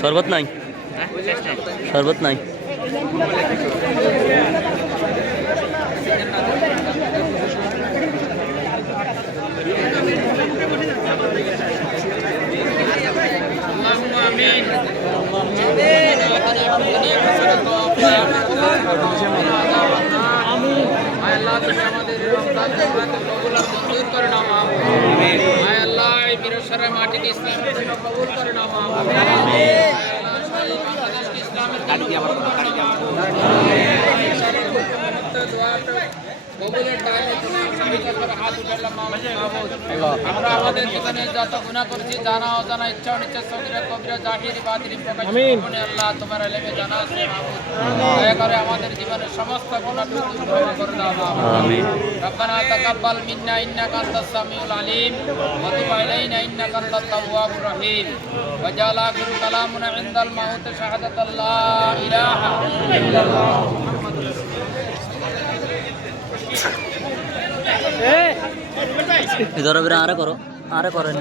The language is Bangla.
শরবত নাই, শরবত নাই। মাটিকে ইসলামের জন্য কবুল করে নাও। আমরা আমাদের জীবনে যত গুনাহ করেছি জানা অজানা ইচ্ছা অনিচ্ছা সগীরা কবিরা জাহিরি বাতিনি প্রকাশ করে আল্লাহ তোমার ইলমে জানা আছে মাবুদ। দয়া করে আমাদের জীবনের সমস্ত গুনাহগুলো দূর করে দাও আমিন। রব্বানা তাকাব্বাল মিন্না ইন্নাকা আনতাস সামিউল আলিম ওয়া তুব আলাইনা ইন্নাকা আনতাত তাওয়াবুর রহিম। ওয়া জাআলা আখিরু কালামুনা ইনদাল মাউত শাহাদাতাল লা ইলাহা ইল্লাল্লাহ মুহাম্মাদুর রাসূলুল্লাহ। ইধর বেরা আরে করো, আরে করেন।